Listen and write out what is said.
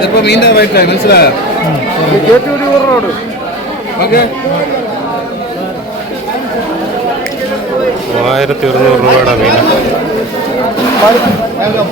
ചിലപ്പോ മീൻ ആയിട്ടില്ല മനസ്സിലായോ ഓക്കെ മൂവായിരത്തി അറുന്നൂറ് രൂപയുടെ മീൻ